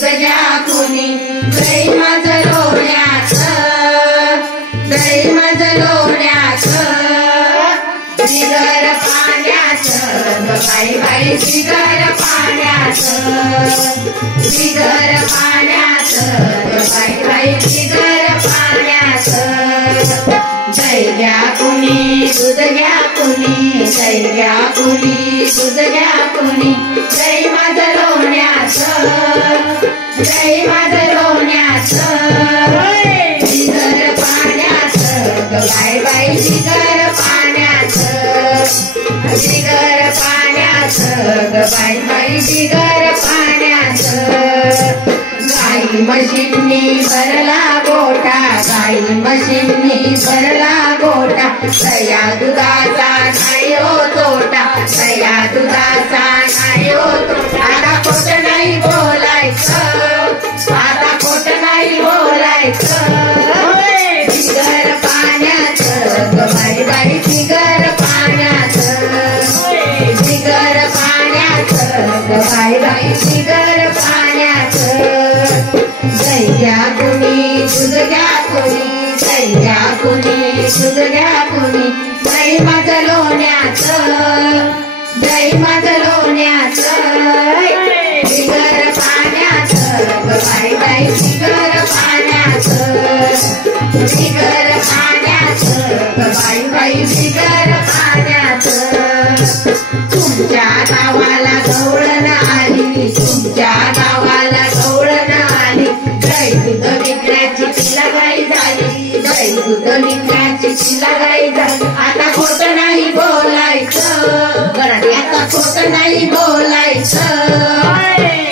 दूध घ्या कुणी दही माझं लोण्याचं, दही माझं लोण्याचं, बिगर पाण्याचं बाई बाई, बिगर पाण्याचं, बिगर पाण्याचं बाई बाई, बिगर पाण्याचं. दही घ्या कुणी दूध घ्या कुणी, दही घ्या कुणी दूध घ्या कुणी, दही माझं लोण्याचं, दही माझं लोण्याचं, बिगर पाण्याचं बाई बाई, बिगर पाण्याचं, बिगर पाण्याचं बाई बाई, बिगर पाण्याचं. गाई म्हशींनी भरला गोठा, गाई म्हशींनी भरला गोठा, दया दुधाचा नाही हो तोटा, दया दुधाचा नाही हो तोटा. आता खोट नाही बोलायचं, आता खोट नाही बोलायचं, बिगर पाण्याचं बाई बाई, बिगर पाण्याचं, बिगर पाण्याचं बाई बाई, बिगर पाण्याचं. दही घ्या कुणी दूध घ्या कुणी, दही घ्या कुणी दूध घ्या कुणी, दही माझं लोण्याचं, दही माझं लोण्याचं, बिगर पाण्याचं बाई बाई, बिगर पाण्याचं, बिगर पाण्याचं बाई बाई, बिगर पाण्याचं. तुमच्या गावाला गवळण आली, तुमच्या गावाला गवळण आली, दही दूध विकण्याची तिला गाई झाली, दही दूध विकण्याची तिला गाई झाली. आता खोट नाही बोलायचं, आता खोट नाही बोलायचं,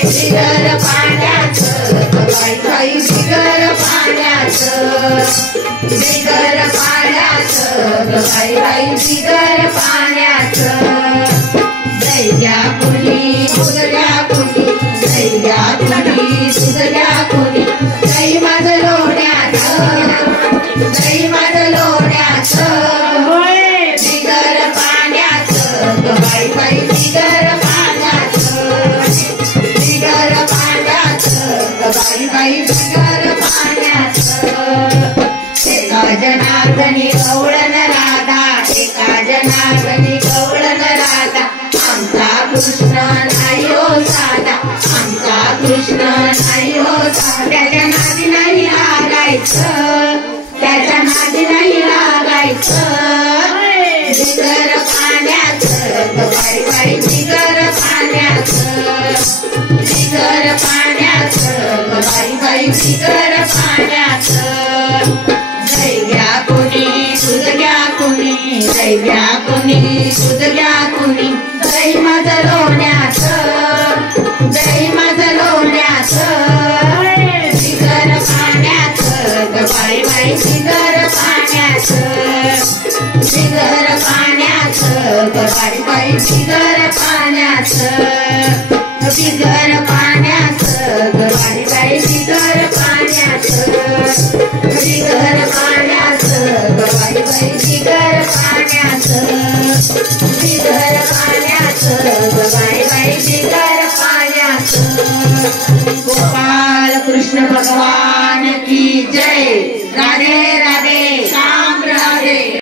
बिगर पाण्याचं बाई बाई, बिगर पाण्याचं, बिगर पाण्याचं बाई बाई, बिगर पाण्याचं. दही घ्या कुणी दूध घ्या कुणी, दही घ्या कुणी दूध घ्या कुणी, दही माझं लोण्याचं, दही माझं लोण्याचं, बिगर पाण्याचं बाई बाई, बिगर पाण्याचं, बिगर पाण्याचं बाई बाई, बिगर पाण्याचं. एका जनार्दनी गवळण राधा, एका जनार्दनी गवळण राधा, आमचा कृष्ण नाही हो साधा, आमचा कृष्ण नाही हो साधा. त्याच्या नादी नाही लागायचं, त्याच्या नादी नाही लागायचं, बिगर पाण्याचं बाई बाई, बिगर पाण्याचं, बिगर पाण्याचं बाई बाई, बिगर पाण्याचं. दही घ्या कुणी दूध घ्या कुणी, दही घ्या कुणी दूध घ्या कुणी, दही माझं लोण्याचं, दही माझं लोण्याचं, बिगर पाण्याचं बाई बाई, बिगर पाण्याचं, बिगर पाण्याचं बाई बाई, बिगर पाण्याचं, बिगर पाण्याचं बाई बाई, बिगर पाण्याचं, बिगर पाण्याचं बाई बाई, बिगर पाण्याचं, बिगर पाण्याचं बाई बाई, बिगर पाण्याचं.